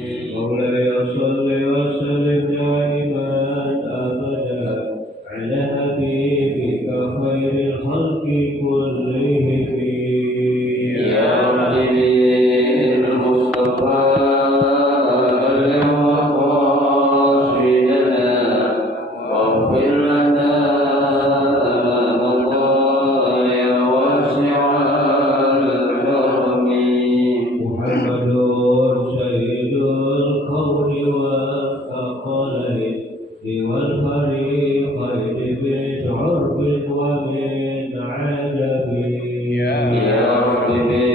مولاي صل وسلم دائما أبدا على حبيبك خير الخلق كلهم يا حبيبي المصطفى بلغ مقاصدنا واغفر لنا ما مضى يا واسع الكرم. محمد سيد الكون والثقلين والفريقين بالعرب ومن عجب يا حبيبي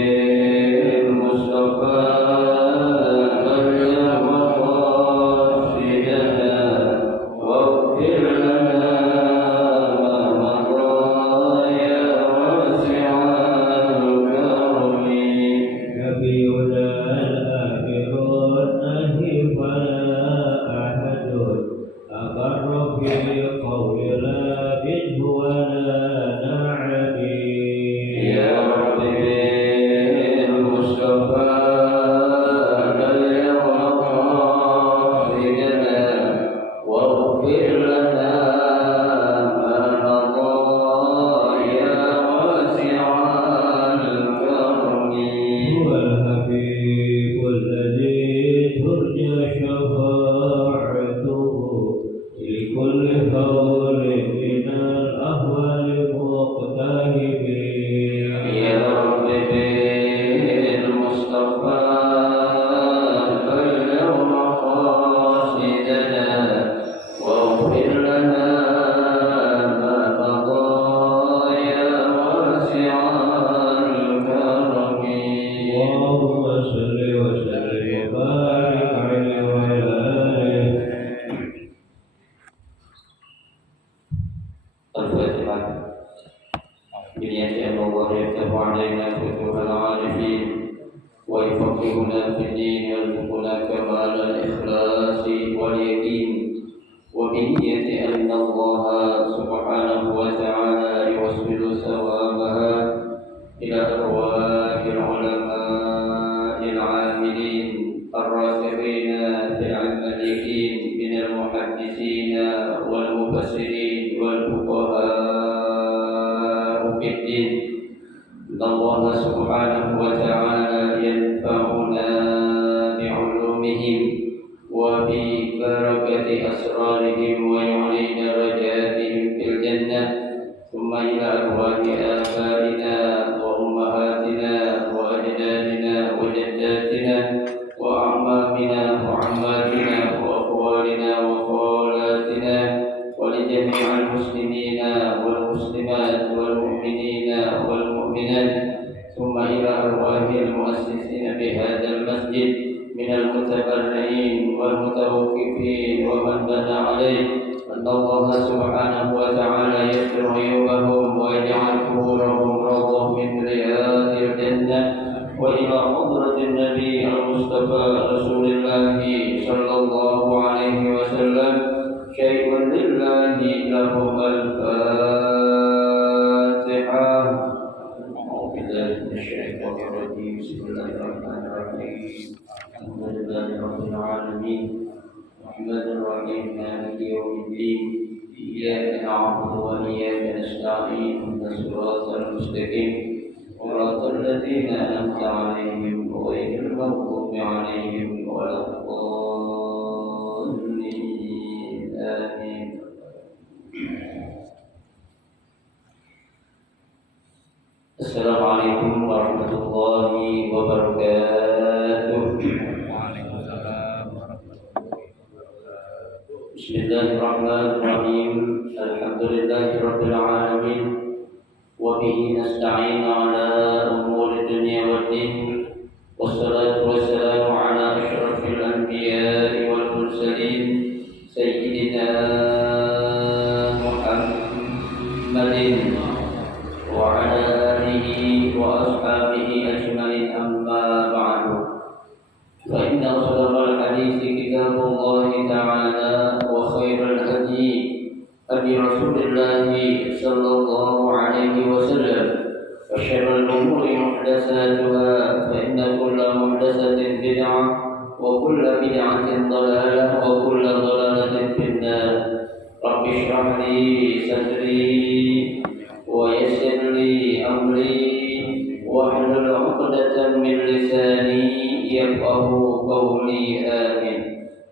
المصطفى بلغ مقاصدنا واغفر لنا ما مضى يا واسع الكرم. نبينا الآخر النهي فلا أحد أقر في قول لا منه ولا نعبي يا حبيبي المصطفى بلغ مقاصدنا واغفر لنا ما مضى يا واسع الكرم. هو الحبيب الذي ترجى شفاعته لكل قول من الأهوال مقتهب يا حبيبي المصطفى بلغ مقاصدنا واغفر لنا ما مضى يا واسع الكرم. اللهم صل وسلم وبارك عليه وعلى آله. الفاتحة. بنية الله يفتح علينا فتوح العارفين ويفقهنا في الدين ويرزقنا كمال الإخلاص واليقين وبنية أن الله سبحانه وتعالى يوصل ثوابها إلى أرواح العلماء العاملين الراسخين في العلم اليقين من المحدثين والمفسرين والفقهاء في الدين. إن الله سبحانه وتعالى ينفعنا بعلومهم وببركة أسرارهم ويعلي درجاتهم في الجنة. ثم إلى أرواح آبائنا وأمهاتنا وأجدادنا وجداتنا وأعمامنا وعماتنا وأخوالنا وخالاتنا ولجميع المسلمين والمسلمات والمؤمنين والمؤمنات. ثم إلى أرواح المؤسسين بهذا المسجد من المتبرعين والمتوقفين ومن بنى عليه. أن الله سبحانه وتعالى يستر عيوبهم ويجعل قبورهم روضة من رياض الجنة. وإلى حضرة النبي المصطفى رسول الله صلى الله عليه وسلم شيء لله لهم الفاتحة. أعوذ بالله من الشيطان الرجيم. بسم الله الرحمن الرحيم. الحمد لله رب العالمين الرحمن الرحيم مالك يوم الدين. إياك نعبد وإياك نستعين اهدنا الصراط المستقيم صراط الذين أنعمت عليهم غير المغضوب عليهم ولا الضالين آمين. السلام عليكم ورحمة الله وبركاته. بسم الله الرحمن الرحيم. الحمد لله رب العالمين وبه نستعين على أمور الدنيا والدين. والصلاة والسلام على أشرف الأنبياء والمرسلين سيدنا محمد وعلى آله وأصحابه أجمعين. أما بعد، فإن أصدق الحديث كتاب الله تعالى وخير الهدي هدي رسول الله صلى الله عليه وسلم وشر الأمور محدثاتها فإن كل محدثة بدعة وكل بدعة ضلالة وكل ضلالة في النار. رب اشرح لي صدري ويسر لي أمري واحلل عقدة من لساني يفقه قولي آمين.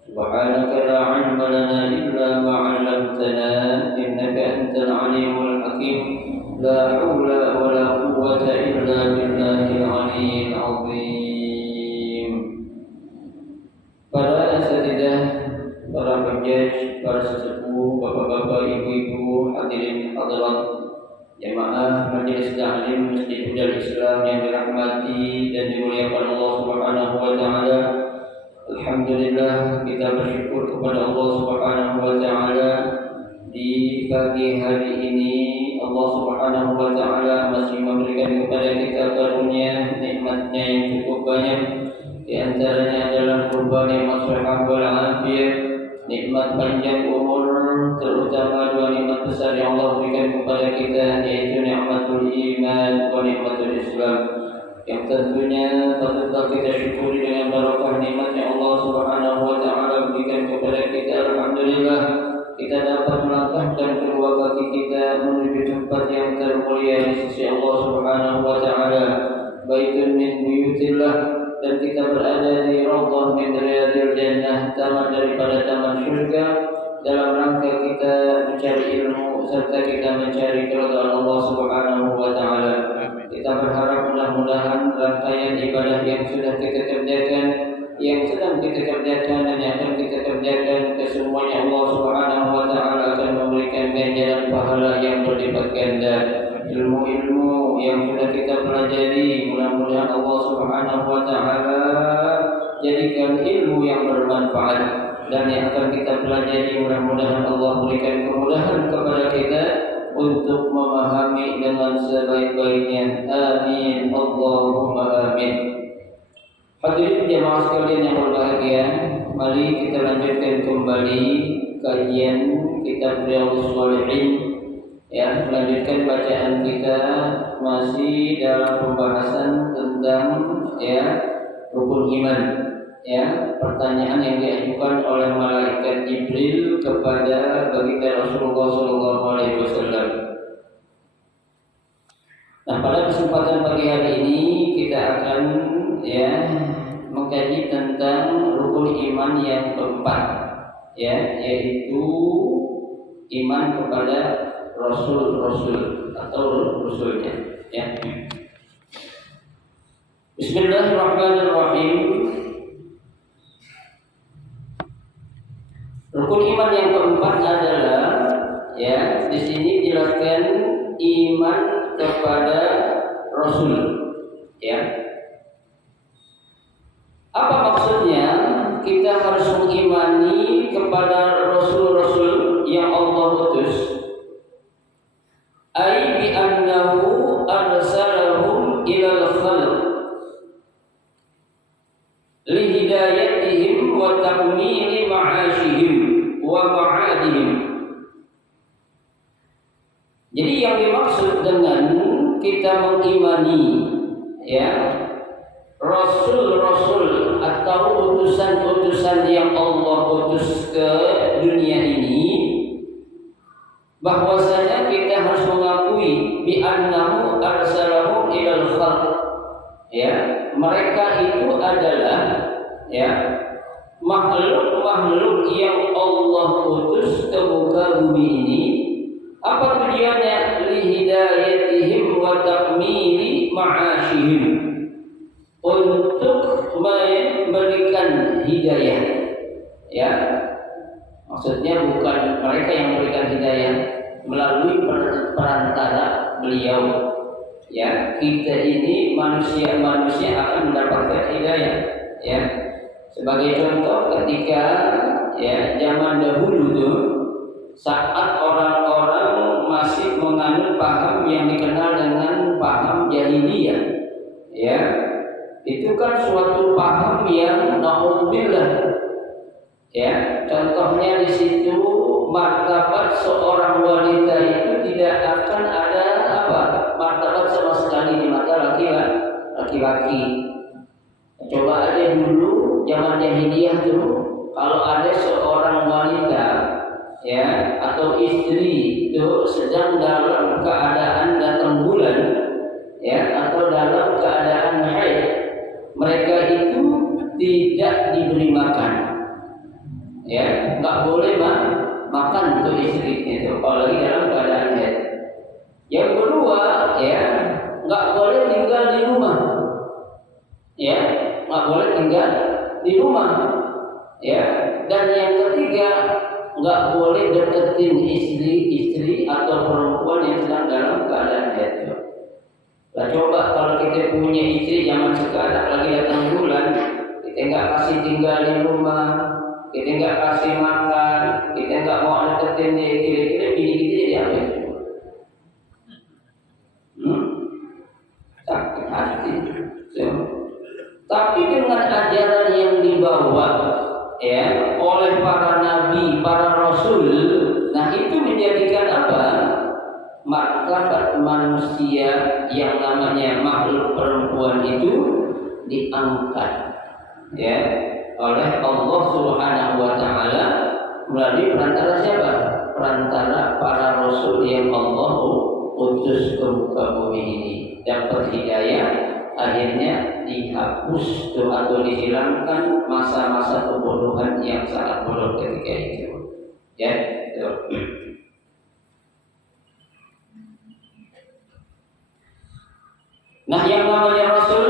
سبحانك لا علم لنا إلا ما علمتنا إنك أنت العليم الحكيم. لا حول ولا قوة إلا بالله العلي العظيم. Para asatidzah, para penjaj, para sesepuh, bapak-bapak, ibu-ibu, hadirin hadirat jemaah Majelis Taklim Masjid Hudal Islam yang dirahmati dan dimuliakan Allah Subhanahu wa taala. Alhamdulillah, kita bersyukur kepada Allah Subhanahu wa taala di pagi hari ini Allah Subhanahu wa taala masih memberikan kepada kita karunia nikmatnya yang cukup banyak. Di antaranya adalah kurban nikmat sehat wal afiyah, nikmat panjang umur, terutama dua nikmat besar yang Allah berikan kepada kita, yaitu nikmatul iman wa nikmatul Islam, yang tentunya patutlah kita syukuri dengan barokah nikmat yang Allah Subhanahu wa taala berikan kepada kita. Alhamdulillah, kita dapat melangkahkan kedua kaki kita menuju tempat yang termulia di sisi Allah Subhanahu wa taala, baitun min buyutillah, dan kita berada di raudhah min riyadil jannah, taman daripada taman surga, dalam rangka kita mencari ilmu serta kita mencari keridhaan Allah Subhanahu wa taala. Kita berharap mudah-mudahan rangkaian ibadah yang sudah kita kerjakan, yang sedang kita kerjakan dan yang akan kita kerjakan, kesemuanya Allah Subhanahu wa taala akan memberikan ganjaran pahala yang berlipat ganda. Ilmu-ilmu yang sudah kita pelajari, mudah-mudahan Allah Subhanahu wa taala jadikan ilmu yang bermanfaat, dan yang akan kita pelajari mudah-mudahan Allah berikan kemudahan kepada kita untuk memahami dengan sebaik-baiknya. Amin Allahumma amin. Hadirin jemaah sekalian yang berbahagia, mari kita lanjutkan kembali kajian kitab Riyadhus Shalihin. Ya, melanjutkan bacaan kita masih dalam pembahasan tentang rukun iman. Ya, pertanyaan yang diajukan oleh malaikat Jibril kepada baginda Rasulullah SAW. Nah, pada kesempatan pagi hari ini kita akan mengkaji tentang rukun iman yang keempat, yaitu iman kepada Rasul atau Rasulnya. Bismillahirrahmanirrahim. Rukun iman yang keempat adalah di sini dijelaskan iman kepada Rasul. Apa maksudnya? Kita harus mengimani kepada Rasul-Rasul yang Allah utus. Ai bi annahu arsalahum ilal khalq li hidayatihim wa takmili ma'ashihim wa ma'adihim. Jadi yang dimaksud dengan kita mengimani Rasul-Rasul atau utusan-utusan yang Allah utus ke dunia ini, bahwasanya kita harus mengakui bi annahu arsalahum ilal khalq. Mereka itu adalah makhluk-makhluk yang Allah utus ke muka bumi ini. Apa tujuannya? Li hidayatihim wa takmili ma'ashihim, untuk memberikan hidayah. Maksudnya bukan mereka yang memberikan hidayah melalui perantara beliau. Kita ini manusia akan mendapatkan hidayah. Sebagai contoh, ketika zaman dahulu tuh, saat orang-orang masih menganut paham yang dikenal dengan paham jahiliyah, itu kan suatu paham yang na'udzubillah. Contohnya di situ martabat seorang wanita itu tidak akan ada martabat sama sekali di mata laki-laki. Coba aja dulu zaman jahiliyah tuh kalau ada seorang wanita ya atau istri itu sedang dalam keadaan datang bulan ya atau dalam keadaan haid, mereka itu tidak diberi makan ya, nggak boleh makan untuk istrinya itu kalau lagi dalam keadaan haid. Yang kedua ya, nggak boleh tinggal di rumah ya, nggak boleh tinggal di rumah ya. Dan yang ketiga, nggak boleh deketin istri atau perempuan yang sedang dalam keadaan haid. Nah, coba kalau kita punya istri zaman sekarang lagi datang bulan, kita nggak kasih tinggal di rumah, kita nggak kasih makan, kita nggak mau deketin dia, kira-kira bini kita jadi apa itu? Sakit hati. Tapi dengan ajaran yang dibawa ya oleh para nabi, para rasul, nah itu menjadikan apa? Martabat manusia yang namanya makhluk perempuan itu diangkat ya oleh Allah Subhanahu wa taala melalui perantara siapa? Perantara para rasul yang Allah utus ke muka bumi ini. Dapat hidayah, akhirnya dihapus atau dihilangkan masa-masa kebodohan yang sangat bodoh ketika itu. Ya, itu. Nah, yang namanya Rasul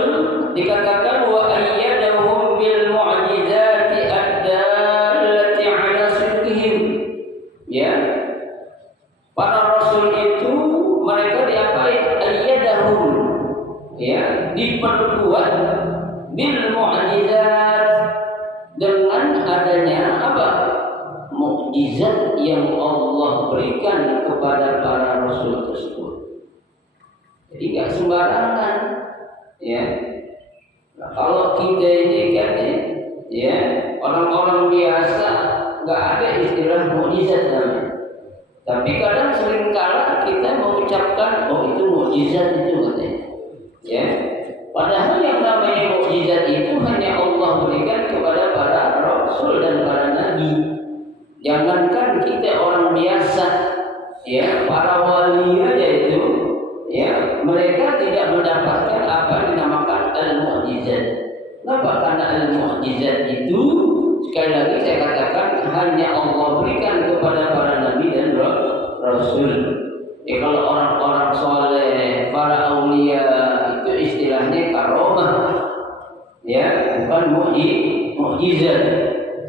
dikatakan wa ayyadahum bil mu'jizati ad-dallati 'ala sidqihim. Ya. Para rasul itu mereka diapain? Ayyadahum. Ya, diperkuat bil mu'jizat dengan adanya apa? Mukjizat yang Allah berikan kepada para rasul tersebut. Jadi nggak sembarangan, ya. Nah, kalau kita ini kan, ya orang-orang biasa nggak ada istilah mukjizat namanya. Tapi kadang seringkali kita mengucapkan, oh itu mukjizat itu katanya, ya. Padahal yang namanya mukjizat itu hanya Allah berikan kepada para rasul dan para nabi. Jangankan kita orang biasa, ya para wali aja itu. Ya, mereka tidak mendapatkan apa yang dinamakan al-mu'jizat. Kenapa? Karena al-mu'jizat itu sekali lagi saya katakan hanya Allah berikan kepada para nabi dan rasul. Ya kalau orang-orang soleh, para aulia itu istilahnya karomah. Ya, bukan mukjizat.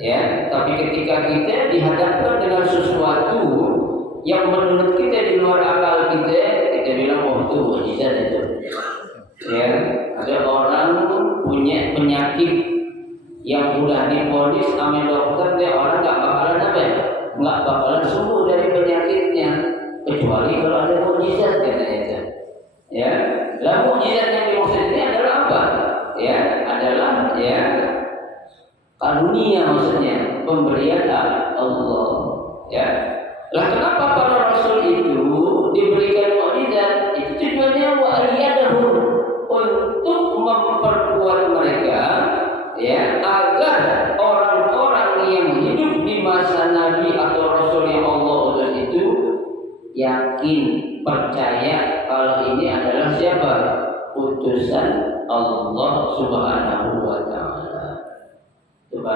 Ya, tapi ketika kita dihadapkan dengan sesuatu yang menurut kita di luar akal kita bilang oh itu mukjizat itu. Ya, ada orang punya penyakit yang udah divonis sama dokter, dia orang nggak bakalan apa ya? Nggak bakalan sembuh dari penyakitnya kecuali kalau ada mukjizat katanya itu. Ya, lah mukjizat yang dimaksud ini adalah apa? Ya, adalah ya karunia maksudnya, pemberian Allah. Ya. Lah kenapa para rasul itu diberikan mukjizat? Itu tujuannya wa ayyadahum, untuk memperkuat mereka ya agar orang-orang yang hidup di masa nabi atau rasul yang Allah utus itu yakin, percaya kalau ini adalah siapa? Utusan Allah Subhanahu wa taala. Coba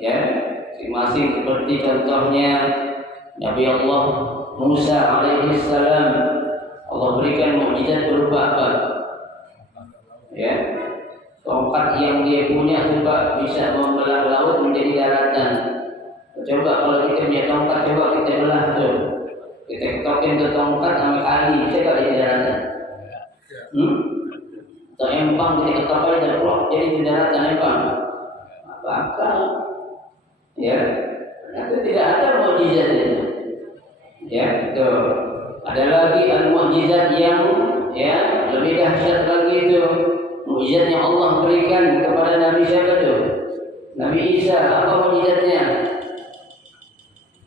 ya, masing-masing seperti contohnya Nabi Allah Musa alaihi salam, Allah berikan mukjizat berupa apa? Ya, tongkat yang dia punya coba bisa membelah laut menjadi daratan. Coba kalau kita punya tongkat, coba kita belah tuh, kita ketokin ke tongkat sama kali, bisa nggak jadi daratan? Atau empang kita ketokin dan plok jadi daratan empang? Bakal, ya. Itu tidak ada mukjizat itu. Ya, itu. Ada lagi al-mukjizat yang ya lebih dahsyat lagi itu. Mukjizat yang Allah berikan kepada Nabi siapa itu? Nabi Isa. Apa mukjizatnya?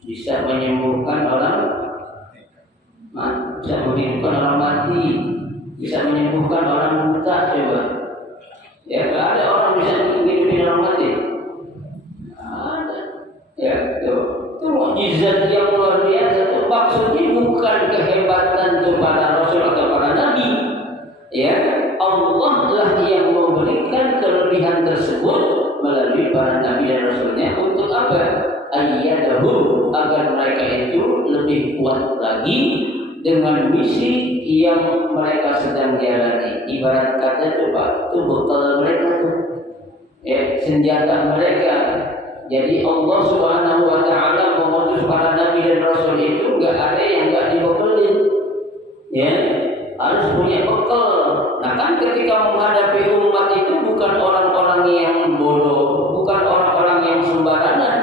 Bisa menyembuhkan orang mati, bisa menghidupkan orang mati, bisa menyembuhkan orang buta coba. Ya, ada orang bisa menghidupkan dirahmati? Ada. Ya, itu mukjizat yang luar biasa. Itu maksudnya bukan kehebatan kepada Rasul atau para Nabi. Ya, Allah lah yang memberikan kelebihan tersebut melalui para Nabi dan Rasulnya untuk apa? Ayyadahu, agar mereka itu lebih kuat lagi dengan misi yang mereka sedang jalani. Ibarat kata coba, itu bekal mereka tuh, ya, senjata mereka. Jadi Allah Subhanahu wa Ta'ala mengutus para Nabi dan Rasul itu nggak ada yang nggak dibekelin, ya, harus punya bekal. Nah kan ketika menghadapi umat itu bukan orang-orang yang bodoh, bukan orang-orang yang sembarangan,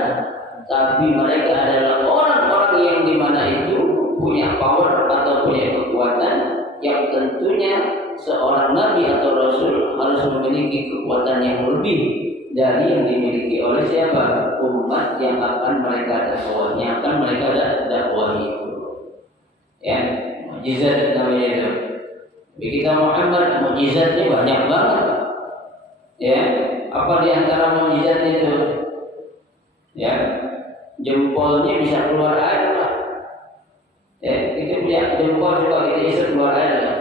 tapi mereka adalah orang-orang yang dimana itu punya power atau punya kekuatan yang tentunya seorang Nabi atau Rasul harus memiliki kekuatan yang lebih dari yang dimiliki oleh siapa? Umat yang akan mereka dakwah, yang akan mereka dakwah itu. Ya, mukjizat namanya itu. Bagi kita Muhammad mukjizatnya banyak banget. Ya, apa di antara mukjizatnya itu? Ya, jempolnya bisa keluar air lah. Ya, kita lihat jempol coba kita isi keluar air lah.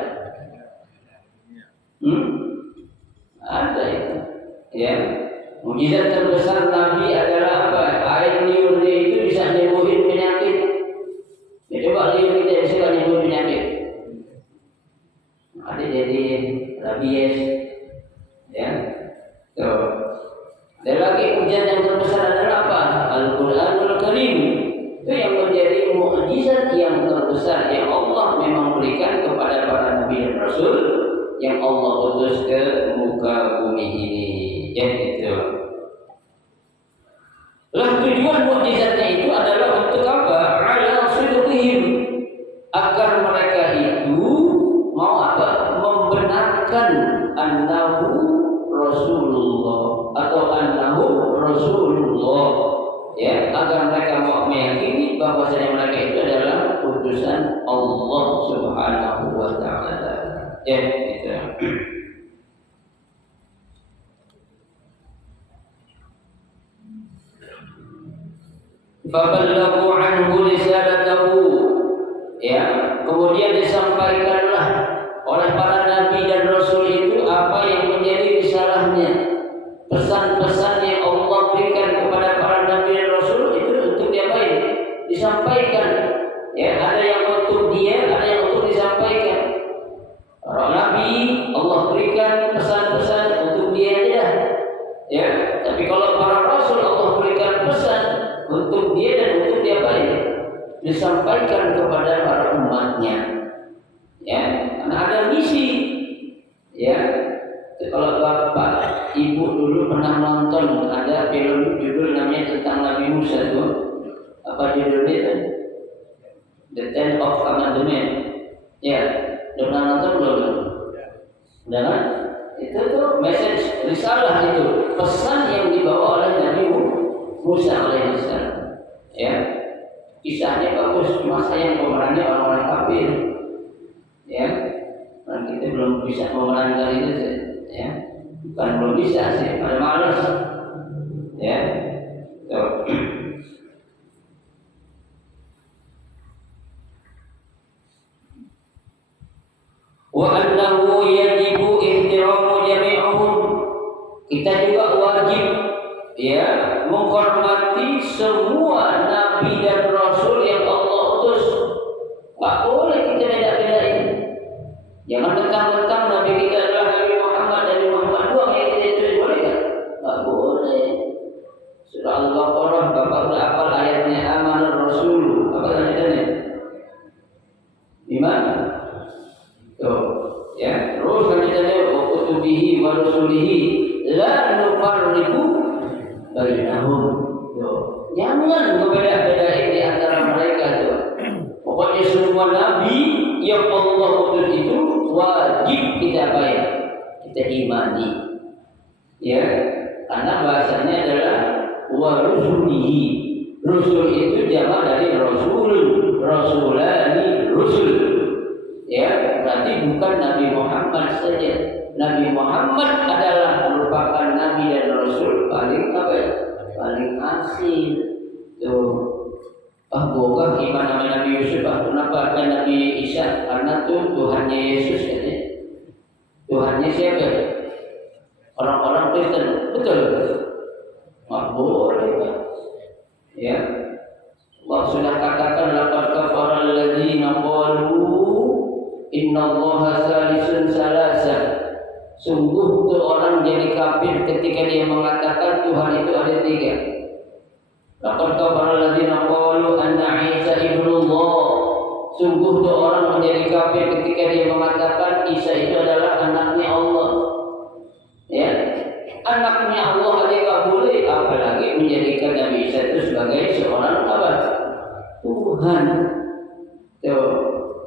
Ada itu. Ya, mukjizat terbesar Nabi adalah apa? Air liurnya itu bisa nyembuhin penyakit. Ya, coba liur kita bisa nyembuhin penyakit. Ada jadi rabies. Ya, tuh. Dan lagi ujian yang terbesar adalah apa? Al-Quranul Karim. Itu yang menjadi mukjizat yang terbesar yang Allah memang berikan kepada para Nabi dan Rasul yang Allah utus ke muka bumi ini. Ya, itu. Lah tujuan mukjizatnya itu adalah untuk apa? Ala sidqihim, agar mereka itu mau apa? Membenarkan annahu Rasulullah atau annahu Rasulullah, ya, agar mereka mau meyakini bahwasanya mereka itu adalah utusan Allah Subhanahu wa Ta'ala. Ya, itu. Fabalaghu anhu risalatahu, ya, kemudian disampaikanlah oleh para nabi dan rasul itu apa yang menjadi risalahnya, pesan-pesan yang Allah berikan kepada para nabi dan rasul itu untuk diapain? Disampaikan. Ya, ada yang untuk dia, ada yang untuk disampaikan. Para nabi Allah berikan pesan-pesan untuk dia aja, ya. Tapi kalau para rasul Allah berikan pesan untuk dia dan untuk diapain? Disampaikan kepada para umatnya. Ya, karena ada misi. Ya, kalau bapak ibu dulu pernah nonton ada film judul namanya tentang Nabi Musa tuh, apa judulnya itu? The Ten of Commandment. Ya, udah pernah nonton belum? Udah kan? Itu tuh message risalah itu, pesan yang dibawa oleh Nabi Musa alaihissalam. Ya, kisahnya bagus, cuma sayang pemerannya orang-orang kafir. Ya, dan kita belum bisa memerankan itu, ya, bukan belum bisa sih, pada malas, ya. Tuh. Wa annahu yajibu ihtiramu jami'uhum, kita juga wajib, ya, menghormati semua nabi dan rasul yang Allah utus. Tak boleh kita beda-bedain. Jangan mentang-mentang nabi kita adalah Nabi Muhammad dan Muhammad doang yang kita itu, boleh kan? Tak boleh. Surah Al-Baqarah, Bapak sudah hafal ayatnya, amanur rasul. Apa namanya? Gimana? Tuh, ya. Terus lanjutannya, wa kutubihi wa rusulihi la nufarriqu bainahum. Tuh, jangan membeda-bedain di antara mereka tuh. Pokoknya semua nabi yang Allah utus itu wajib kita baik, kita imani. Ya, karena bahasanya adalah wa rusulihi. Rusul itu jamak dari rasul, rasulani, rusul. Ya, berarti bukan Nabi Muhammad saja, Nabi Muhammad adalah merupakan Nabi dan Rasul paling apa ya? Paling akhir. Tuh, boga iman nama Nabi Yusuf. Kenapa kan Nabi Isa? Karena tuh Tuhannya Yesus ya. Tuhannya siapa? Orang-orang Kristen, betul? Boleh Pak. Ya, Allah sudah katakan laqad kafara alladziina qalu innallaha salisun salasa. Sungguh tuh orang jadi kafir ketika dia mengatakan Tuhan itu ada tiga. Laqad kafara alladziina qalu anna Isa ibnullah. Sungguh tuh orang menjadi kafir ketika dia mengatakan Isa itu adalah anaknya Allah. Ya, anaknya Allah aja nggak boleh, apalagi menjadikan Nabi Isa itu sebagai seorang apa? Tuhan. Tuh,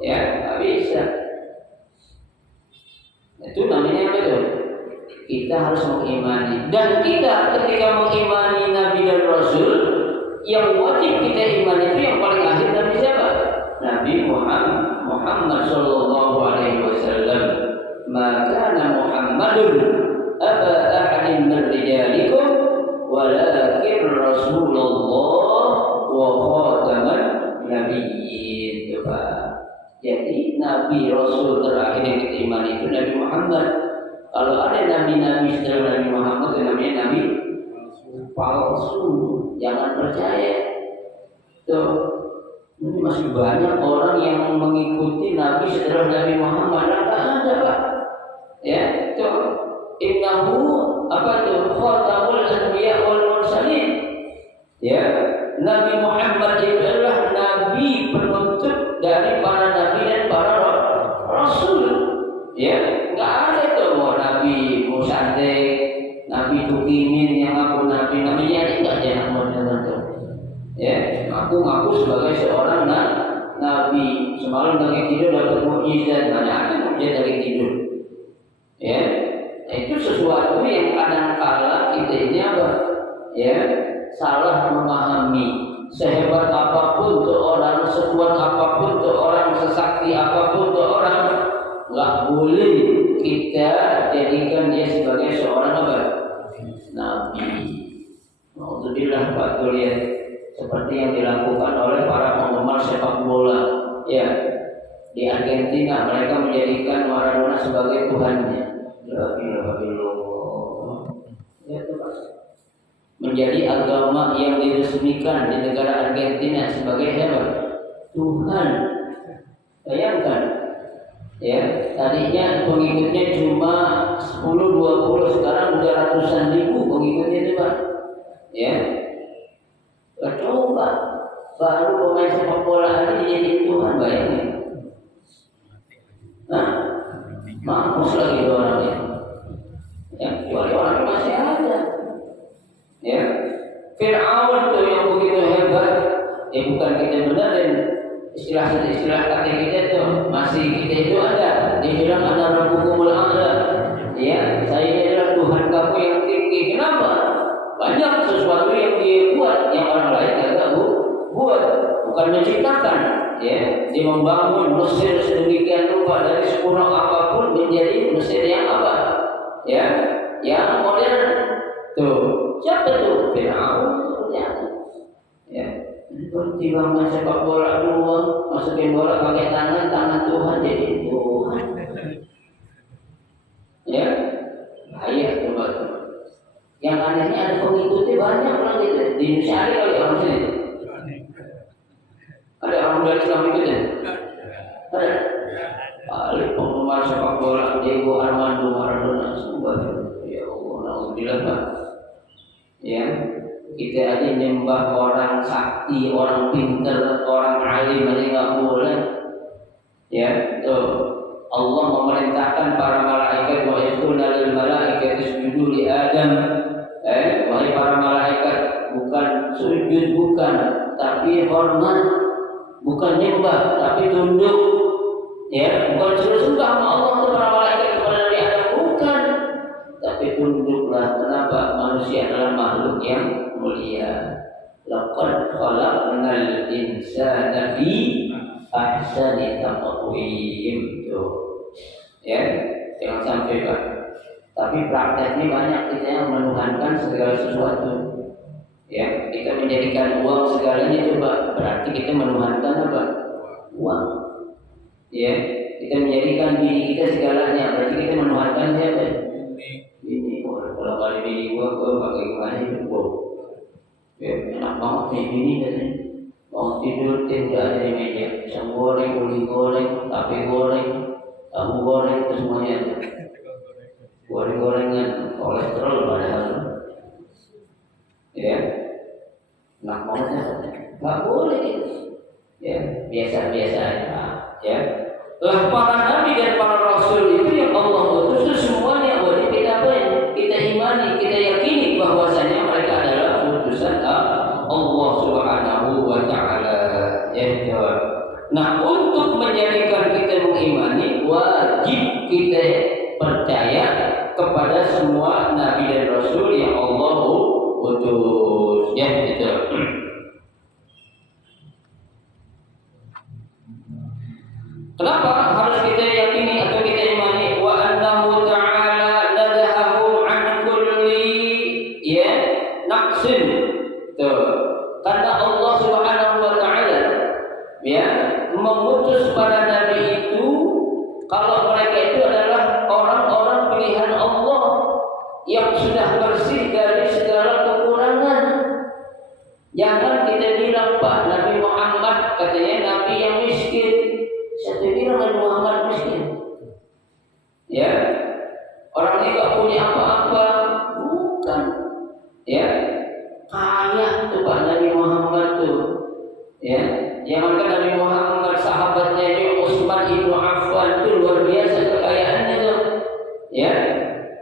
ya nggak bisa. Itu namanya apa tuh? Kita harus mengimani. Dan kita ketika mengimani Nabi dan Rasul, yang wajib kita imani itu yang paling akhir Nabi siapa? Nabi Muhammad Sallallahu Alaihi Wasallam. Maka Muhammadun aba ahadin min rijalikum walakin Rasulullah wa khataman nabiyyin. Jadi Nabi Rasul terakhir yang kita imani itu Nabi Muhammad. Kalau ada nabi-nabi setelah Nabi Muhammad itu namanya nabi palsu. Jangan percaya. Tuh, ini masih banyak orang yang mengikuti Nabi setelah Nabi Muhammad. Tidak ada Pak. Ya, tuh. Innahu apa tuh? Khatamul anbiya wal mursalin. Ya, Nabi Muhammad itu adalah nabi penutup dari para nabi dan para rasul. Ya, enggak ada tuh mau nabi musaddiq, nabi tukimin yang aku nabi namanya enggak ada namanya tuh. Ya, ngaku sebagai seorang nabi. Semalam dari tidur dapat mukjizat, mana ada mukjizat dari tidur. Ya, itu sesuatu yang kadang-kala kita ini apa? Ya, salah memahami. Sehebat apapun tuh orang, sekuat apapun tuh orang, sesakti apapun tuh orang, nggak boleh kita jadikan dia sebagai seorang apa? Nabi. Alhamdulillah Pak, tuh lihat seperti yang dilakukan oleh para penggemar sepak bola. Ya, di Argentina mereka menjadikan Maradona sebagai Tuhannya. Ya, menjadi agama yang diresmikan di negara Argentina sebagai apa? Tuhan. Bayangkan, ya, tadinya pengikutnya cuma 10-20, sekarang udah ratusan ribu pengikutnya itu Pak. Ya, coba baru pemain sepak bola ini jadi Tuhan, bayangin. Nah, mampus lagi orangnya. Ya, kecuali orang masih ada. Ya, Fir'aun tuh yang begitu hebat. Ya bukan kita benerin istilah kata kita tuh, masih kita itu ada. Dia bilang ada Rabbukumul A'la. Ya, saya adalah Tuhan kamu yang tinggi. Kenapa? Banyak sesuatu yang dia buat yang orang lain tidak buat, bukan menciptakan. Ya, dia membangun Mesir sedemikian rupa dari sekurang apapun menjadi Mesir yang apa? Ya, yang modern. Tuh, siapa tuh? Fir'aun itu ternyata. Ya, tiba-tiba sepak bola dua, masukin bola pakai tangan Tuhan jadi Tuhan. Ya, bahaya coba. Yang anehnya ada pengikutnya banyak orang gitu. Di Indonesia ada kali orang sini. Ada orang dari Islam ikutnya? Ada. Paling penggemar sepak bola Diego Armando Maradona semua. Ya Allah, alhamdulillah Pak. Ya, kita aja nyembah orang sakti, orang pintar, orang alim aja nggak boleh. Ya, tuh Allah memerintahkan para malaikat wa yaqulna lil malaikati isjudu li Adam. Wahai para malaikat, bukan sujud, bukan, tapi hormat, bukan nyembah, tapi tunduk. Ya, bukan suruh sembah sama Allah tuh para malaikat kepada Nabi Adam, bukan, tapi tunduklah. Kenapa? Manusia adalah makhluk yang mulia. Laqad khalaqnal insana fi ahsani taqwim. Tuh, ya, jangan sampai Pak. Tapi prakteknya banyak kita yang menuhankan segala sesuatu. Ya, kita menjadikan uang segalanya coba, berarti kita menuhankan apa? Uang. Ya, kita menjadikan diri kita segalanya, berarti kita menuhankan siapa? Ini kalau kali diri gua pakai gimana itu ya, enak banget nih ini katanya. Mau tidur tidak ada di meja, pisang goreng, uli goreng, tape goreng, tahu goreng, itu semuanya ada. Goreng-gorengan kolesterol padahal. Ya, enak banget ya. Nggak boleh gitu. Ya, biasa-biasa aja. Ya, lah para nabi dan para rasul itu yang Allah utus itu semuanya wajib kita kita imani, kita yakini bahwasanya mereka adalah utusan Allah Subhanahu wa taala. Ya, nah, untuk menjadikan kita mengimani wajib kita percaya kepada semua nabi dan rasul yang Allah utus. Ya, itu. Kenapa harus kita yakini atau kita imani wa annahu ta'ala nadahahu an kulli naqsin. Tuh. Karena Allah Subhanahu wa taala ya mengutus para nabi itu kalau mereka itu adalah orang-orang pilihan Allah yang sudah bersih dari segala kekurangan. Jangan kita bilang Pak Nabi Muhammad katanya nabi yang miskin. Siapa bilang Nabi Muhammad miskin? Ya, orang ini gak punya apa-apa, bukan? Ya, kaya tuh Pak Nabi Muhammad tuh. Ya, jangankan Nabi Muhammad, sahabatnya ini Utsman ibnu Affan itu luar biasa kekayaannya tuh. Ya,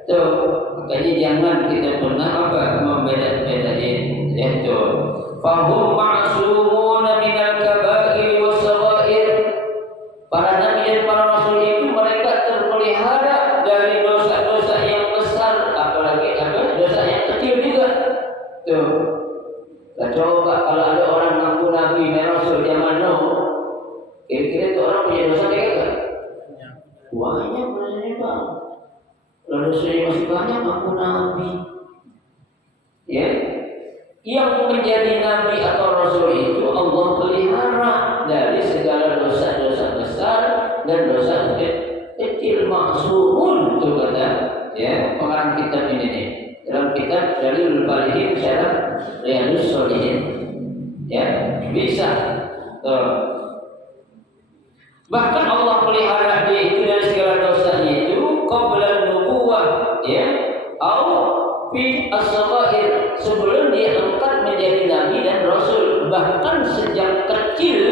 tuh makanya jangan kita pernah membeda-bedain. Ya tuh, fahum ma'sumuna minal kaba'ir was-sagha'ir. Para nabi dan para rasul itu mereka terpelihara dari dosa-dosa yang besar, apalagi dosa yang kecil juga. Tuh, coba kalau ada orang ngaku nabi dan rasul zaman Nuh, kira-kira itu orang punya dosa kayak apa? Banyak dosanya bang. Kalau dosanya masih banyak ngaku nabi. Ya, yang menjadi nabi atau rasul itu Allah pelihara dari segala dosa-dosa besar dan dosa kecil. Maksumun itu kata ya pengarang kitab ini nih. Dalam kitab Jalilul Balihin syarah Riyadhus Shalihin. Ya, bisa. Bahkan Allah pelihara dia itu dari segala dosanya itu qabla nubuwah ya atau fi as-sagha'ir sebelum dia angkat menjadi nabi dan rasul. Bahkan sejak kecil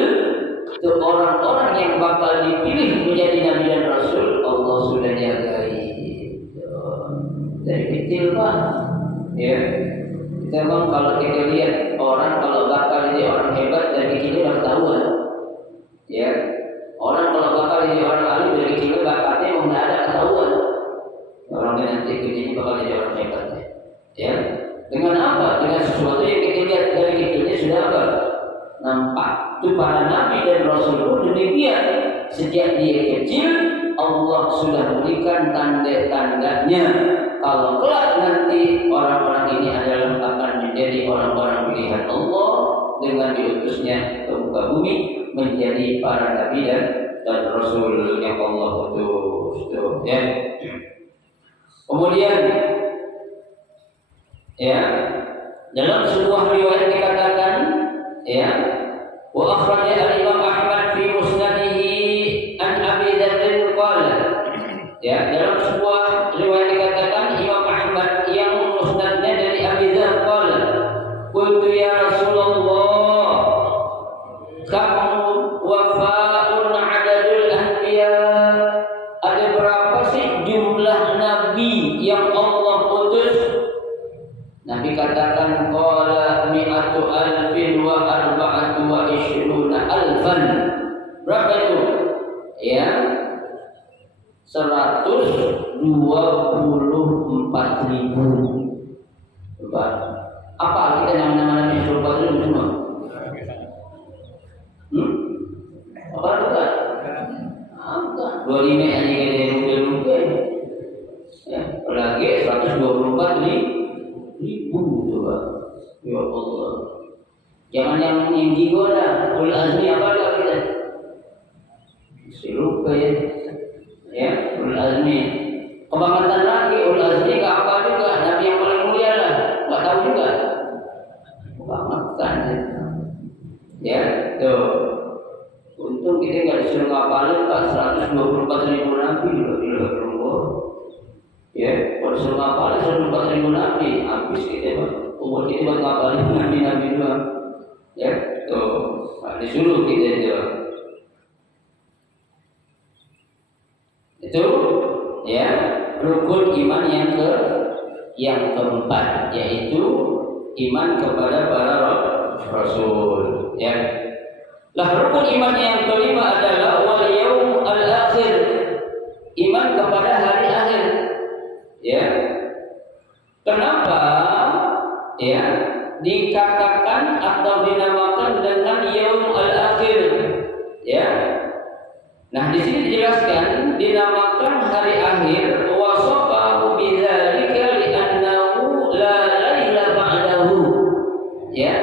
itu orang-orang yang bakal dipilih menjadi nabi dan rasul Allah sudah jagai dari kecil Pak. Ya, kita bang kalau kita lihat orang kalau bakal jadi orang hebat dari kecil udah ketahuan. Ya, orang kalau bakal jadi orang alim dari kecil bakatnya memang nggak ada ketahuan. Orang yang nanti ini bakal jadi orang hebat. Ya, dengan apa? Dengan sesuatu yang kita lihat dari kecilnya sudah apa? Nampak. Itu para nabi dan rasul pun demikian. Sejak dia kecil Allah sudah berikan tanda-tandanya kalau kelak nanti orang-orang ini adalah akan menjadi orang-orang pilihan Allah dengan diutusnya ke muka bumi menjadi para nabi dan rasul yang Allah utus. Ya. Kemudian ya, dalam sebuah riwayat dikatakan ya, wa akhraja al-Imam Ahmad fi musnadihi an Abi Dzar qala. Ya, dalam sebuah riwayat dikatakan Imam Ahmad yang musnadnya dari Abi Dzar qala, qultu ya Rasulullah kam wafa'un adadul anbiya. Ada berapa sih jumlah nabi yang Allah utus? Nabi katakan qala mi'atu alfin wa arba'atu wa ishruna alfan. Berapa itu? Ya, 124.000. Coba apa kita nama-nama Nabi 124.000 semua? Apa bukan? Apa? 25 aja kita rugi. Ya, apalagi Ya Allah. Jangan yang indigo dah. Ulul azmi apa dah kita? Silupa ya. Ya, ulul azmi. Kebangetan lagi ulul azmi enggak apa juga. Nabi yang paling mulia lah. Enggak tahu juga. Kebangetan. Ya, tuh. Untung kita enggak disuruh ngapalin Pak 124.000 nabi juga belum. Ya, kalau disuruh ngapalin 124.000 nabi, habis kita Pak. Umur kita buat ngapalin nabi-nabi doang. Ya, tuh. Disuruh kita itu. Itu ya rukun iman yang keempat, yaitu iman kepada para rasul. Ya. Lah rukun iman yang kelima adalah wal yaum al akhir, iman kepada hari akhir. Ya. Kenapa? Ya, dikatakan atau dinamakan dengan yaum al akhir. Ya. Nah, di sini dijelaskan dinamakan hari akhir wasafahu bidzalika li'annahu la laila ba'dahu. Ya,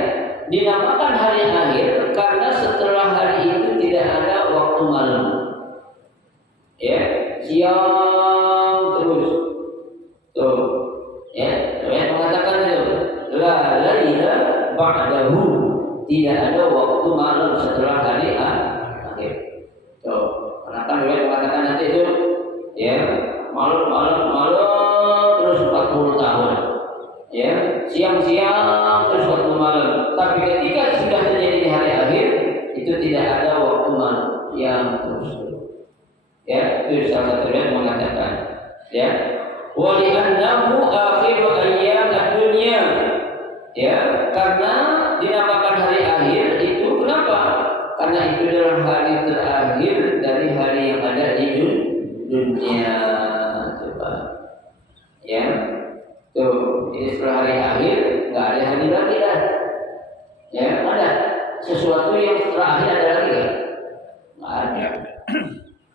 dinamakan hari akhir karena setelah hari itu tidak ada waktu malam. Ya, siang terus. Tuh. Ya, mengatakan itu la laila ba'dahu, tidak ada waktu malam setelah hari akhir. Tuh, karena kan mengatakan nanti itu ya malam terus 40 tahun. Ya, siang terus waktu malam. Tapi ketika sudah terjadi hari akhir, itu tidak ada waktu malam yang terus. Ya, itu salah satu yang mengatakan. Ya, wa li'annahu akhiru ayyam ad-dunya. Ya, karena dinamakan hari akhir itu kenapa? Karena itu adalah hari terakhir dari hari yang ada di dunia. Coba, ya, tuh. Jadi setelah hari akhir nggak ada hari lagi dah. Ya, ada sesuatu yang terakhir ada lagi kan? Nggak ada.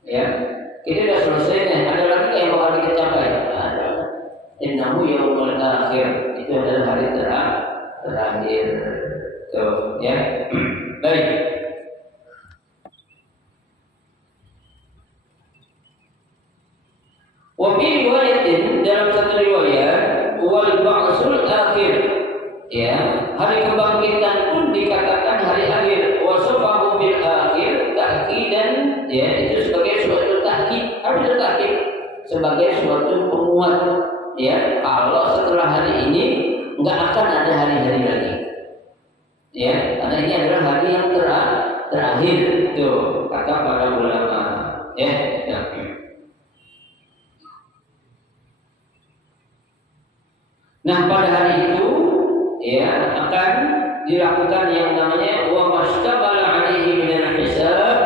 Ya, kita sudah selesai nih. Ada lagi yang bakal kita capai? Nggak ada. Innahu yaumul akhir, itu adalah hari terakhir. Tuh, ya. Baik. Wafi riwayatin, dalam satu riwayat wal ba'sul akhir, ya, hari kebangkitan pun dikatakan hari akhir. Wasafahu bil akhir ta'kidan, ya, itu sebagai suatu ta'kid. Apa itu ta'kid? Sebagai suatu penguat, ya, kalau setelah hari ini enggak akan ada hari-hari lagi. Ya, karena ini adalah hari yang terakhir. Tuh, kata para ulama. Ya. Nah, pada hari itu ya akan dilakukan yang namanya wa mastabala alaihi minal hisab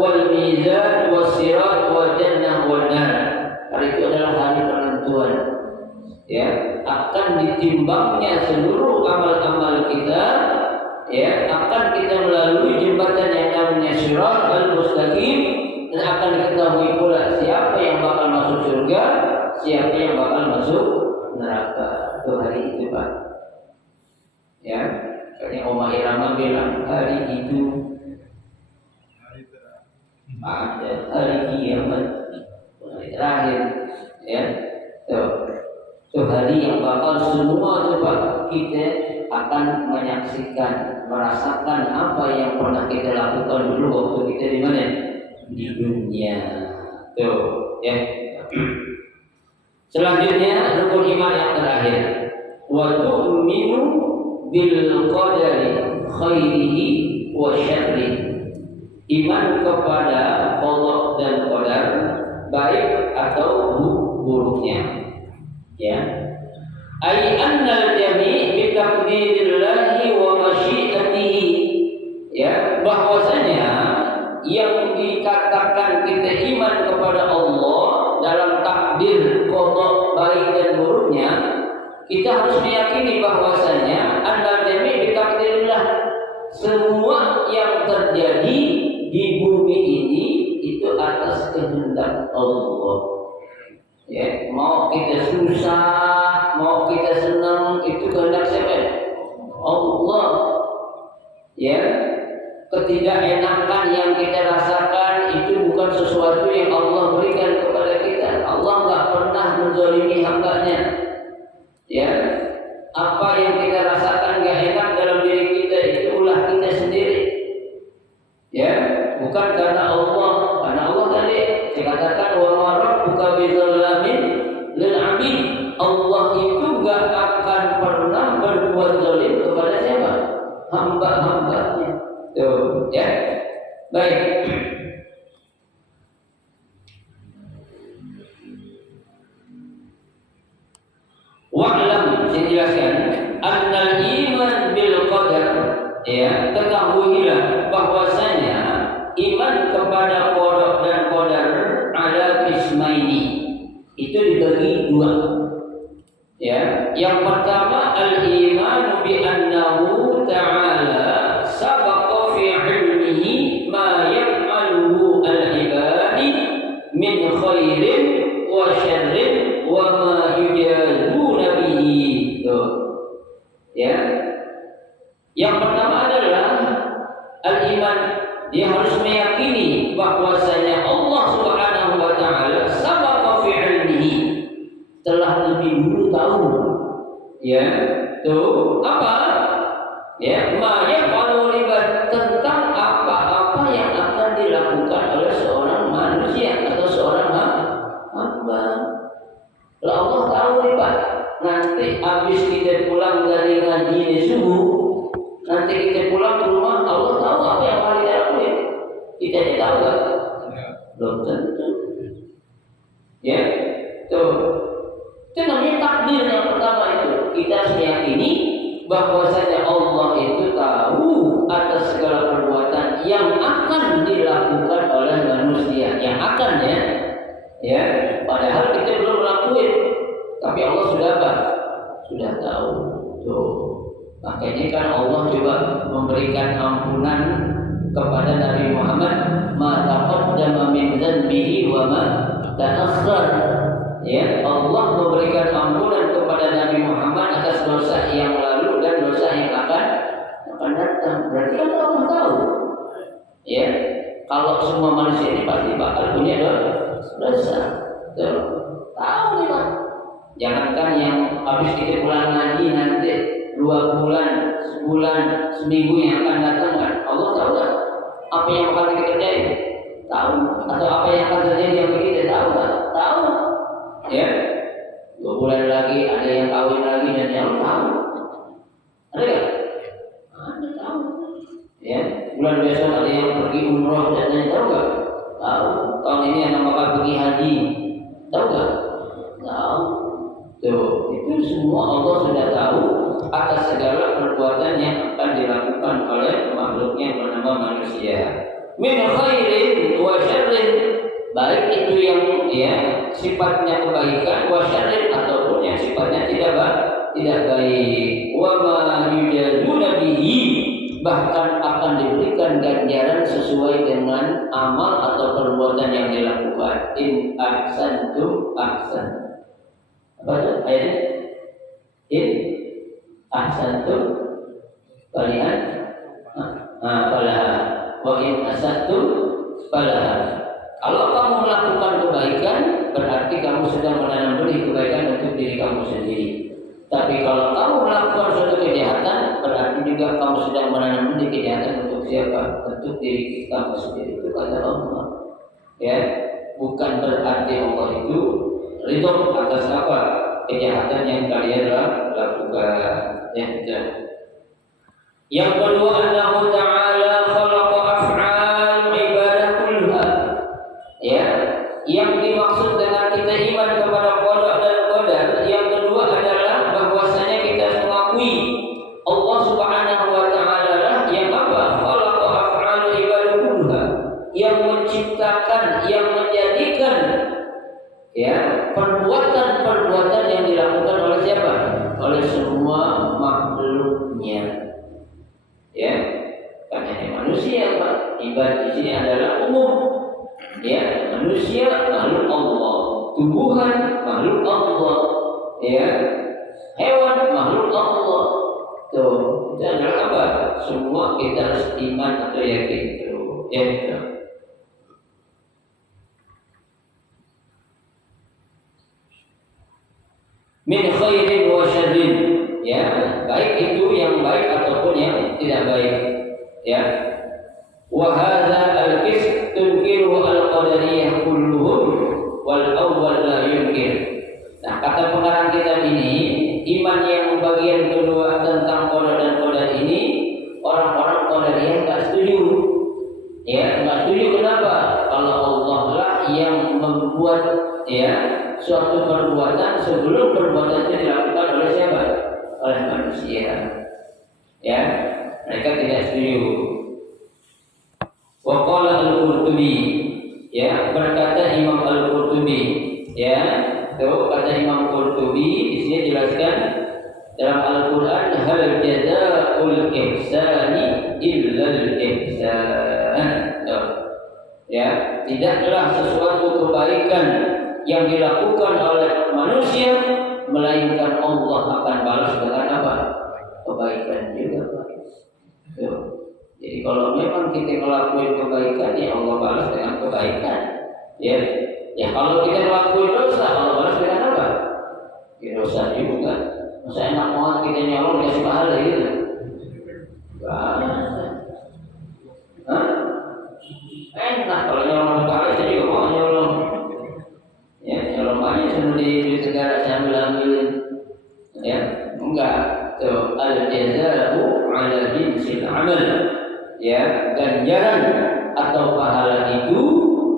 wal mizan was sirat wal jannah wan nar. Hari itu adalah hari penentuan. Ya, akan ditimbangnya seluruh amal-amal kita. Ya, akan kita melalui jembatan yang namanya sirat al-mustaqim, dan akan diketahui pula siapa yang bakal masuk surga, siapa yang bakal masuk neraka. Itu hari itu, Pak. Ya, kayak Oma Irama bilang hari itu ada hari kiamat, hari terakhir. Ya, itu hari yang bakal semua itu, Pak, kita akan menyaksikan, merasakan apa yang pernah kita lakukan dulu waktu kita di mana? Di dunia. Tuh, ya. Selanjutnya rukun iman yang terakhir, wa tu'minu bil qadari khairihi wa syarrihi. Iman kepada Allah dan qadar, baik atau buruknya. Ya. Ai annal jami' bi taqdirillahi wa masyiatihi. Ya, bahwasanya yang dikatakan kita iman kepada Allah dalam takdir qada baik dan buruknya, kita harus meyakini bahwasanya annal jami' bi taqdirillah, semua yang terjadi di bumi ini itu atas kehendak Allah. Ya, mau kita susah, mau kita senang, itu kehendak siapa? ya, ketidakenakan yang kita rasakan itu bukan sesuatu yang Allah berikan kepada kita. Allah nggak pernah menzalimi hambanya. Ya, apa yang kita rasakan nggak enak dalam diri kita itu ulah kita sendiri. Ya, bukan karena Allah. Karena Allah tadi saya katakan wa ma rabbuka bidzalamin lil 'abid. Allah itu nggak akan pernah berbuat zalim kepada siapa? Hamba-hambanya. Tuh, ya. Baik. Wa'lam, saya jelaskan, annal iman bil qadar, ya, ketahuilah bahwasanya iman kepada qada dan qadar ada qismaini. Itu dibagi dua. Ya, yang pertama al-iman bi annahu ta'ala sabaqa fi 'ilmihi ma yaf'aluhu al-ibadi min khairin wa syarrin wa ma yujazuna bihi. Tuh. Ya. Yang pertama adalah al-iman, dia harus meyakini bahwasanya Allah Subhanahu wa taala sabaqa fi 'ilmihi, telah lebih dulu tahu, ya, tuh apa, ya, ma yaf'alu ibad, tentang apa-apa yang akan dilakukan oleh seorang manusia atau seorang hamba. Lah Allah tahu nih Pak, nanti habis kita pulang dari ngaji di subuh, nanti kita pulang ke rumah, Allah tahu apa yang akan kita lakukan. Kita tidak tahu kan? Belum tentu. Ya, tuh. Itu namanya takdir yang pertama itu. Kita harus meyakini bahwasanya Allah itu tahu atas segala perbuatan yang akan dilakukan oleh manusia, yang akan, ya. Padahal kita belum melakukan, tapi Allah sudah apa? Sudah tahu. Tuh. Makanya kan Allah coba memberikan ampunan kepada Nabi Muhammad, ma taqaddama min dzanbihi wa ma ta'akhkhar. Ya, Allah memberikan ampunan kepada Nabi Muhammad atas dosa yang lalu dan dosa yang akan datang. Berarti kan Allah tahu. Ya, kalau semua manusia ini pasti bakal punya dosa. Tuh, tahu nih Pak. Jangankan yang habis kita pulang ngaji nanti 2 bulan, sebulan, seminggu yang akan datang kan, Allah tahu kan apa yang akan kita kerjain? Tahu. Atau apa yang akan terjadi yang kita tahu kan? Tahu. Ya, 2 bulan lagi ada yang kawin lagi dan yang tahu. Ada nggak? Ada, tahu. Ya, bulan besok ada yang pergi umroh dan yang tahu nggak? Tahu. Tahun ini anak bapak pergi haji, tahu nggak? Tahu. Tuh, itu semua Allah sudah tahu atas segala perbuatan yang akan dilakukan oleh makhluknya yang bernama manusia. Min khairin wa syarrin, baik itu yang, ya, sifatnya kebaikan, wa syarrin, ataupun yang sifatnya tidak baik. Wa ma yujazuna bihi, bahkan akan diberikan ganjaran sesuai dengan amal atau perbuatan yang dilakukan. In ahsantum ahsan. Apa itu ayatnya? In ahsantum falihan falaha wa in ahsantum falaha. Kalau kamu melakukan kebaikan, berarti kamu sedang menanam benih kebaikan untuk diri kamu sendiri. Tapi kalau kamu melakukan suatu kejahatan, berarti juga kamu sedang menanam benih kejahatan untuk siapa? Untuk diri kamu sendiri. Itu kata Allah. Ya, bukan berarti Allah itu ridho atas apa kejahatan yang kalian lakukan. Yang kedua, Allah Ta'ala khalaqa af'al ibadah kulha. Ya, yang dimaksud dengan kita iman kepada qada dan qadar, yang kedua adalah bahwasanya kita mengakui Allah Subhanahu wa taala lah yang apa? Khalaqa af'al ibadah kulha, yang menciptakan, yang menjadikan, ya, perbuatan-perbuatan yang dilakukan oleh siapa? Oleh semua makhluknya. Ya, kan hanya manusia, Pak. Ibadah di sini adalah umum. Ya, manusia makhluk Allah, tumbuhan makhluk Allah, ya, hewan makhluk Allah. Tuh, itu adalah apa? Semua kita harus iman atau yakin tuh. Ya, tuh. Min khairin wa syarrin, ya, baik itu yang baik ataupun yang tidak baik, ya. Wa hadza al-qis tunkiru al-qadariyah kulluhum wal awwal la yunkir. Nah, kata pengarang kitab ini, iman yang bagian kedua tentang qadar dan qadar ini, orang-orang qadariyah enggak setuju. Ya, enggak setuju kenapa? Kalau Allah lah yang membuat, ya, suatu perbuatan sebelum perbuatan itu dilakukan oleh siapa? Oleh manusia. Ya, mereka tidak setuju. Wa qala al-Qurtubi, ya, berkata Imam al-Qurtubi, ya, itu kata Imam Qurtubi di sini jelaskan dalam Al-Qur'an, hal jazaa'ul ihsani illa al-ihsan. Ya, tidaklah sesuatu kebaikan yang dilakukan oleh manusia melainkan Allah akan balas dengan apa? Kebaikan juga. Tuh. Jadi kalau memang kita melakukan kebaikan, ya Allah balas dengan kebaikan. Ya, ya kalau kita melakukan dosa, Allah balas dengan apa? Ya dosa juga. Masa enak banget kita nyolong dikasih pahala gitu? Hah? Enak kalau nyolong pahala, saya juga mau nyolong. Ya, nyolong aja sambil di segala sambil ambilin. Ya, enggak. Tuh, al-jazaa'u 'ala jinsil 'amal. Ya, ganjaran atau pahala itu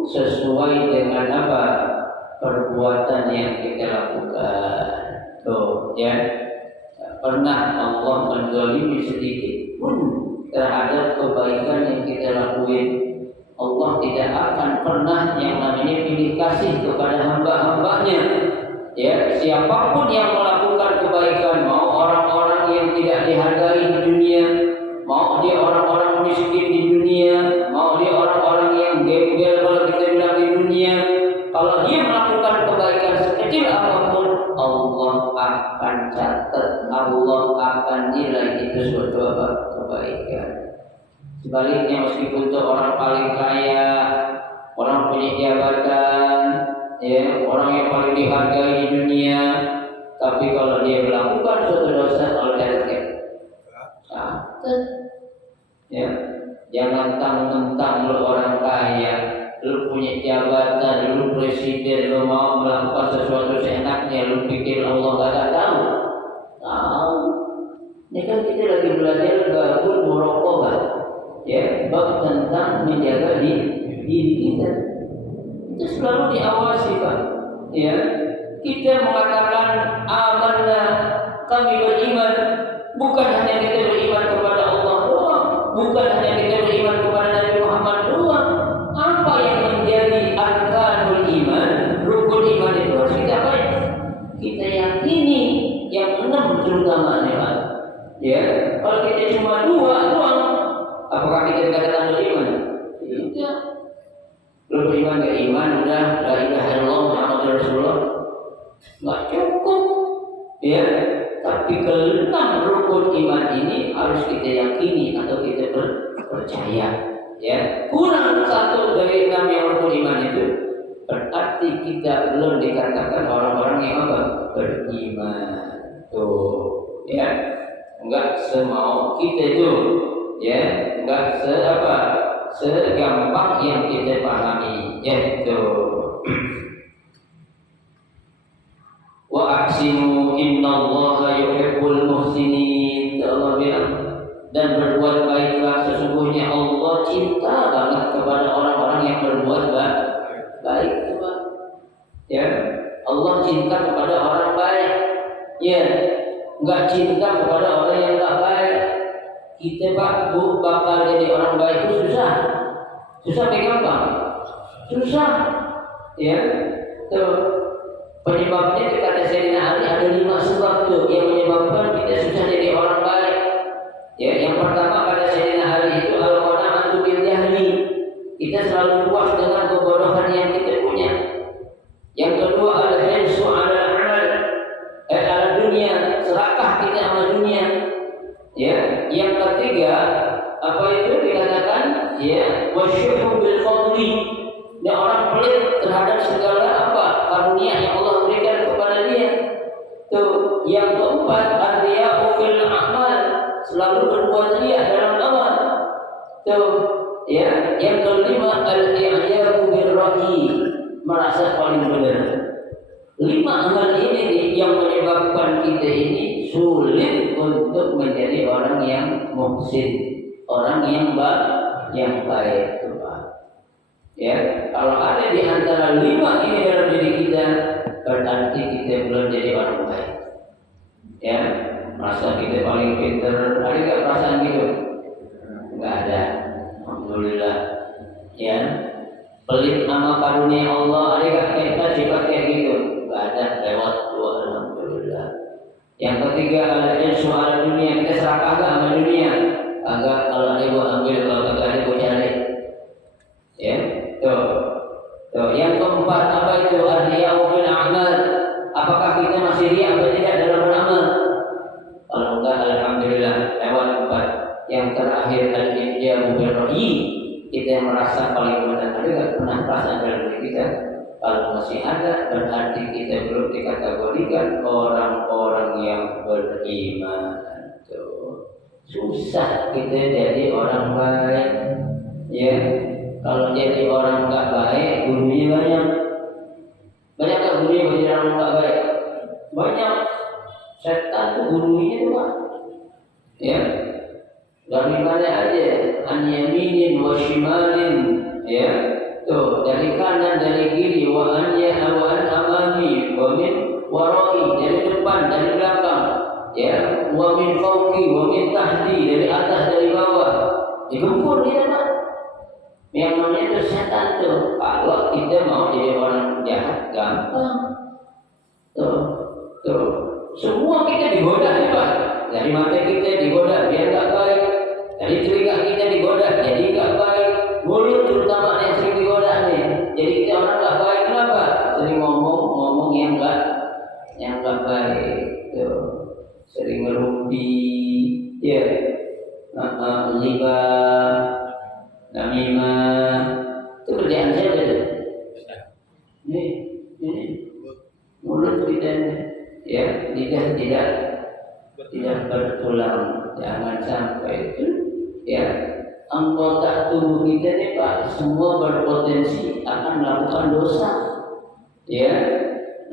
sesuai dengan apa? Perbuatan yang kita lakukan. Tuh, ya. Pernah Allah menzalimi sedikit pun terhadap kebaikan yang kita lakuin. Allah tidak akan pernah yang namanya pilih kasih kepada hamba-hambanya. Ya, siapapun yang melakukan kebaikan, mau orang-orang yang tidak dihargai di dunia, mau dia orang-orang miskin di dunia, mau dia orang-orang yang gembel kalau kita bilang di dunia, kalau dia melakukan kebaikan sekecil apapun, Allah akan catat, Allah akan nilai itu suatu kebaikan. Sebaliknya, meskipun itu orang paling kaya, orang punya jabatan, ya, orang yang paling dihargai di dunia, tapi kalau dia melakukan suatu dosa, kalau catat, ya, jangan mentang-mentang lu orang kaya, lu punya jabatan, lu presiden, lu mau melakukan sesuatu seenaknya, lu pikir Allah gak tahu? Tahu. Ini kan kita lagi belajar gabung muraqabah, ya, bab tentang menjaga diri kita. Itu selalu diawasi, Pak. Ya, kita mengatakan amanna, kami beriman, bukan hanya kita beriman kepada Allah doang, bukan hanya kita beriman kepada Nabi Muhammad doang. Apa yang menjadi arkanul iman, rukun iman itu harus kita apa? Kita yakini yang 6 terutamanya, Pak. Ya, kalau kita cuma 2 doang, apakah kita dikatakan beriman? Tidak. Lu beriman ke iman udah la ilaha illallah Muhammadur Rasulullah nggak cukup, ya. Tapi ke-6 rukun iman ini harus kita yakini atau kita percaya, ya. Kurang 1 dari 6 yang rukun iman itu, berarti kita belum dikatakan orang-orang yang apa? Beriman. Tuh, ya. Enggak semau kita itu, ya. Enggak segampang yang kita pahami, yaitu wa ahsinu innallaha yuhibbul muhsinin. Allah bilang, dan berbuat baiklah, sesungguhnya Allah cinta banget kepada orang-orang yang berbuat baik. Ya, Allah cinta kepada orang baik. Ya, enggak cinta kepada orang yang enggak baik. Kita Pak Bu bakal jadi orang baik itu susah gampang, susah, ya. Tuh, penyebabnya kata Sayyidina Ali ada 5 sebab tuh yang menyebabkan kita susah jadi orang baik. Ya, yang pertama kata Sayyidina Ali itu al-qana'atu bil jahli, kita selalu puas dengan kebodohan yang kita punya. Yang kedua al-hirsu ala dunia, serakah kita sama dunia. ya, wasyuhu bil fadli. Dan orang pelit terhadap segala apa karunia yang Allah berikan kepada dia. Tuh, yang keempat, ar-riya'u fil a'mal, selalu berbuat riya dalam amal. Tuh, ya, yang kelima, al-i'jabu bir ra'yi, merasa paling benar. 5 hal ini nih yang menyebabkan kita ini sulit untuk menjadi orang yang muhsin, orang yang baik. Ya, kalau ada di antara 5 ini dalam diri kita, berarti kita belum jadi orang baik. Ya, merasa kita paling pintar, ada nggak perasaan gitu? Nggak ada. Alhamdulillah. Ya, pelit sama karunia Allah, ada nggak kita sifat kayak gitu? Nggak ada, lewat dua. Alhamdulillah. Yang ketiga, al-insu ala dunia, kita serakah agak sama dunia. Agak kalau ada gua ambil, kalau nggak ada gua cari. Ya. Tuh, yang keempat apa itu? Ar-riya'u fil a'mal. Apakah kita masih riya atau tidak dalam beramal? Kalau enggak, alhamdulillah, lewat 4. Yang terakhir, al-i'jabu bil ra'yi, kita yang merasa paling benar. Ada enggak pernah perasaan dalam diri kita? Kalau masih ada, berarti kita belum dikategorikan orang-orang yang beriman. Tuh, susah kita jadi orang baik. Ya. Kalau jadi orang nggak baik, gurunya banyak. Banyak nggak gurunya jadi orang nggak baik? Banyak. Setan tuh gurunya tuh Pak. Ya. Dari mana aja? An yaminin wa shimalin. Ya. Tuh, dari kanan, dari kiri, wa an amami, wa min warai, dari depan, dari belakang. Ya. Wa min fawqi, wa min tahti, dari atas, dari bawah. Digempur dia Pak. Yang namanya itu setan tuh. Kalau kita mau jadi orang jahat gampang. Tuh. Semua kita digoda nih Pak. Dari mata kita digoda biar nggak baik. Dari telinga kita digoda jadi nggak baik. Mulut terutama yang sering digoda nih. Jadi kita orang nggak baik. Kenapa? Sering ngomong yang nggak baik. Tuh. Sering ngerumpi. Ya. Ghibah. Namimah, itu kerjaan siapa itu? Ini mulut kita, ya, lidah tidak bertulang, jangan sampai itu, ya, anggota tubuh kita nih Pak, semua berpotensi akan melakukan dosa, ya.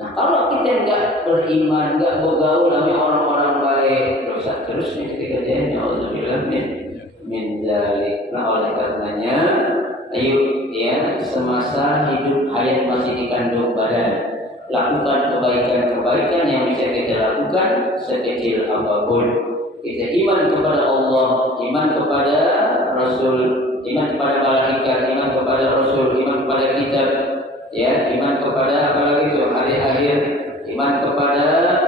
Nah kalau kita nggak beriman, nggak bergaul sama orang-orang baik, dosa terus nih ketika dia na'udzubillah min dzalik. Nah oleh karenanya, ayo ya semasa hidup hayat masih dikandung badan, lakukan kebaikan yang bisa kita lakukan sekecil apapun. Kita iman kepada Allah, iman kepada Rasul, iman kepada malaikat, iman kepada Rasul, iman kepada kitab, ya, iman kepada apalagi itu hari akhir, iman kepada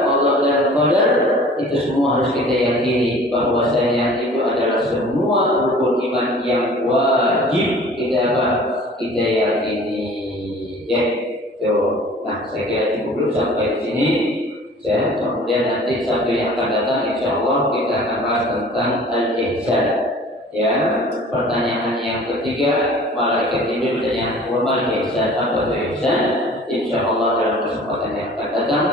Allah dan qadar. Itu semua harus kita yakini bahwasanya itu adalah semua rukun iman yang wajib kita yakini. Ya, tuh. Nah, saya kira cukup dulu sampai di sini. Ya, kemudian nanti Sabtu yang akan datang, insya Allah kita akan bahas tentang al-ihsan. Ya, pertanyaan yang ketiga, malaikat ini bertanya, "Wa ihsan, apa itu ihsan?" Insya Allah dalam kesempatan yang akan datang.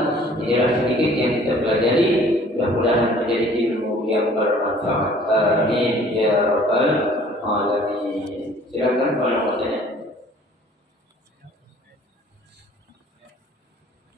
Inilah sedikit yang kita pelajari. Mudah-mudahan menjadi ilmu yang bermanfaat. Amin ya rabbal alamin.